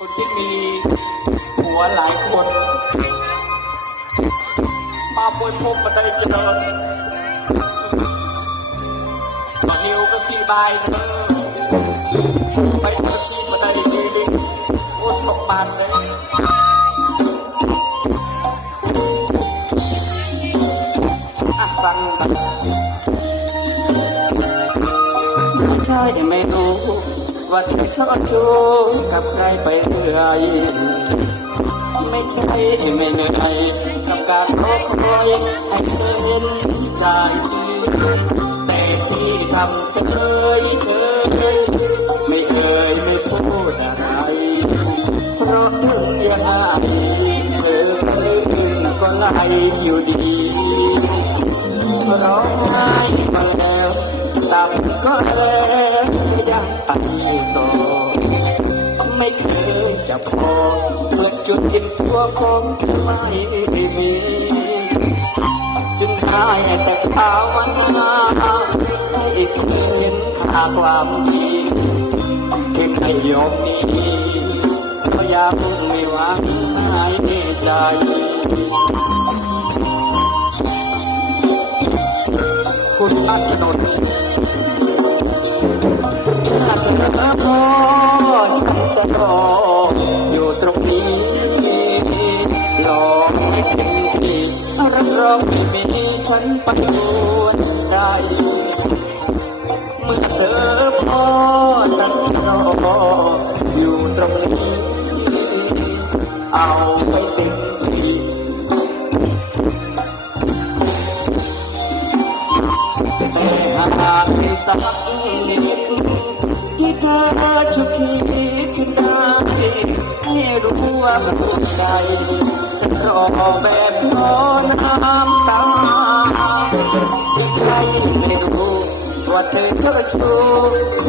คนที่มีผัวหลายคนมาบวยพบมาได้เจริญมาเฮวก็สีบายเนอไปทำที่มาได้ดีดีโอ้ตกบานเลยอะฟังกันไม่ใช่ไม่รู้ ว่าเธอชอบชู้กับใครไปเรื่อยไม่ใช่ไม่เหนื่อยกับการรอคอยให้เธอเห็นใจแต่ที่ทำเฉยเฉยไม่เคยไม่พูดอะไรเพราะถึงยังไงเธอก็ไล่อยู่ดีร้องไห้มาแล้วตับก็แล้ว ยังตัดต่อไม่เคยจะพอเมื่อจุดอิ่มตัวของไม่มีจึงได้แต่ข่าวมาให้คนเห็นค่าความดีถึงให้ยอมนี้พยายามไม่หวังให้ใจคุณอัจฉน รับรองไม่มีฉันไปวนใจเมื่อเธอพอฉันรออยู่ตรงนี้ เอาไปติดทีแต่หากมีสักนิดที่เธอชุกคิด ว่าผู้ใจฉันรอแบบน้อน้ำตาใจไม่รู้ว่าเธอเธอชู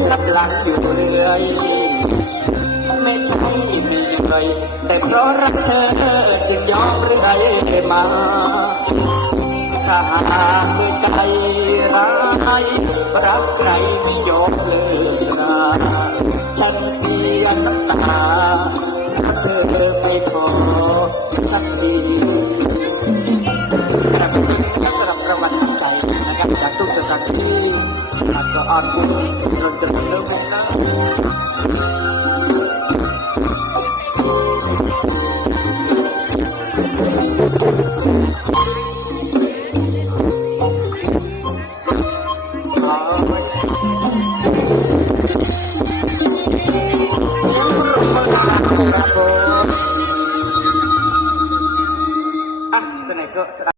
รับหลังอยู่เรื่อยไม่ใช่ม่เหนื่อยแต่เพราะรักเธอจึงยอมเรื่อยมาถ้าหากใจร้ายรักใครไม่ยอมเลิก อะสนายก็